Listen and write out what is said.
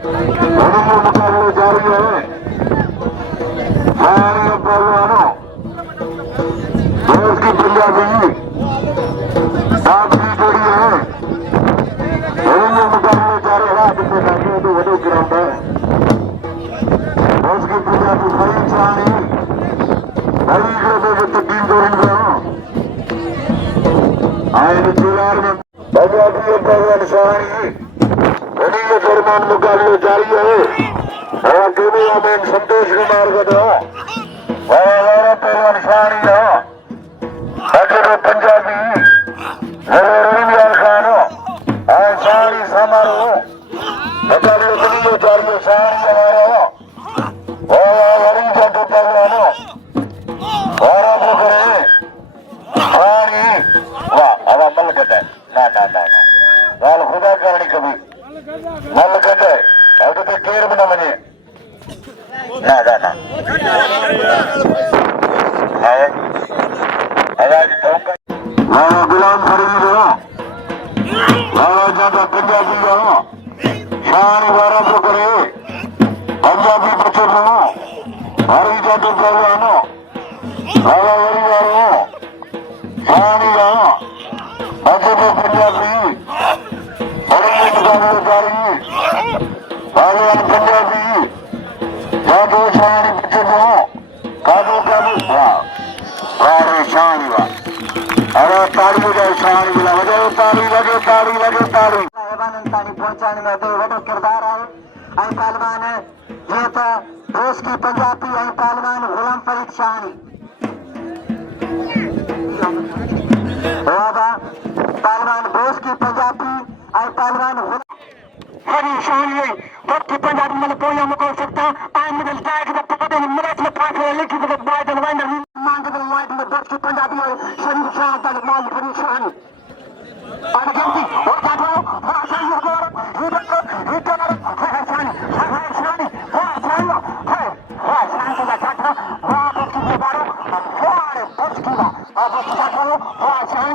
मुकाबले जारी है। हमारे पहलवानों देश की पंजाबी साथ भी जोड़ी है। मुकाबले जारी है। जिससे काफी तो वडो ग्राउंड है। देश की पंजाबी बड़ी चाणी बड़ी ग्रुप में टीम जोड़ेंगे। आए चिलार में पंजाबी पहलवान शाही दरमान मुकाबले जारी है। कैमरामैन संतोष कुमार गदा पहलवान शानी पंजाबी खान शानी समारोह मुकाबले जारी शानी हमारा पहलवानों शानी वाह हवा मल गदा ना ना ना गाल खुदा करनी कभी मल गदा अब तो केर बना बने ना ना ना गुलाम फरीद ज्यादा पंजाबी शान बारह सौ करे पंजाबी बच्चे हरी जादू पहलवानो शानी अजय पंजाबी मुकाबले जारी पहलवान पंजाबी जादू शानी बच्चे काबू काबू शानी अरे ताड़ी बजाए शानी बिला बजाए ताड़ी लगे ताड़ी लगे ताड़ी पहुंचाने में दो वडो किरदार है। आई पहलवान है ये तो देश की पंजाबी आई पहलवान गुलाम फरीद शानी पहलवान देश की पंजाबी आई पहलवान हरी शानी वक्त पंजाबी में पोया मुको सकता आई मिडल टैग द पकड़े मिनट में पास लिखी द बॉय द वाइंडर मांग द वाइड में देश की पंजाबी शरीफ शाह द माल फरीद शानी और जल्दी और जाओ शानी को हिटर शानी शानी शानी का जाता वाह बच्ची के बारे वाह बच्ची का अब शानी